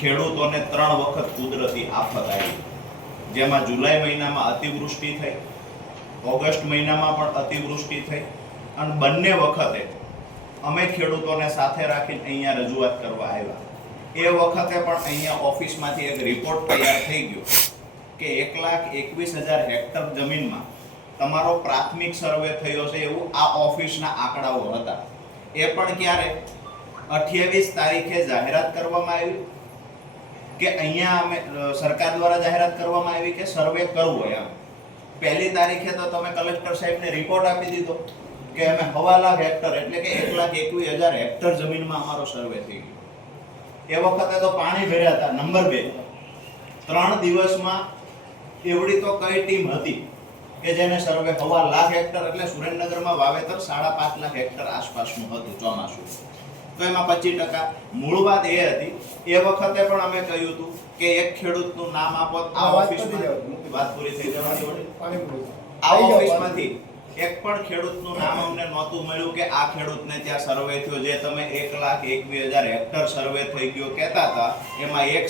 ખેડૂતોને ત્રણ વખત કુદરતી આફત આવી. જેમાં જુલાઈ મહિનામાં અતિવૃષ્ટિ થઈ, ઓગસ્ટ મહિનામાં પણ અતિવૃષ્ટિ થઈ અને બંને વખતે અમે ખેડૂતોને સાથે રાખીને અહીંયા રજૂઆત કરવા આવ્યા. એ વખતે પણ અહીંયા ઓફિસમાંથી એક રિપોર્ટ તૈયાર થઈ ગયો કે એક લાખ એકવીસ હજાર હેક્ટર જમીનમાં તમારો પ્રાથમિક સર્વે થયો છે એવું આ ઓફિસના આંકડાઓ હતા. એ પણ ક્યારે? અઠ્યાવીસ તારીખે જાહેરાત કરવામાં આવી. કે અહીંયા અમે સરકાર દ્વારા જાહેરાત કરવામાં આવી કે સર્વે કરવો એમ. પહેલી તારીખે તો તમે કલેક્ટર સાહેબને રિપોર્ટ આપી દીધો કે અમે હવા લાખ હેક્ટર એટલે કે એક લાખ એકવીસ હજાર હેક્ટર જમીનમાં અમારો સર્વે થઈ ગયો એ વખતે તો પાણી ભર્યા હતા નંબર બે. ત્રણ દિવસમાં એવડી તો કઈ ટીમ હતી કે જેને સર્વે હવા લાખ હેક્ટર એટલે સુરેન્દ્રનગરમાં વાવેતર સાડા પાંચ લાખ હેક્ટર આસપાસનું હતું ચોમાસું. તો એમાં પચીસ ટકા. મૂળ વાત એ હતી. એ વખતે પણ અમે કહ્યું હતું કે એક ખેડૂતનું નામ આપો. આ વાત ઓફિસમાં વાત પૂરી થઈ જવાની. આ ઓફિસમાંથી એક પણ ખેડૂતનું નામ અમને નહોતું મળ્યું કે આ ખેડૂતને ત્યાં સર્વે થયો. જે તમે એક લાખ એકવીસ હજાર હેક્ટર સર્વે થઈ ગયો કહેતા હતા એમાં એક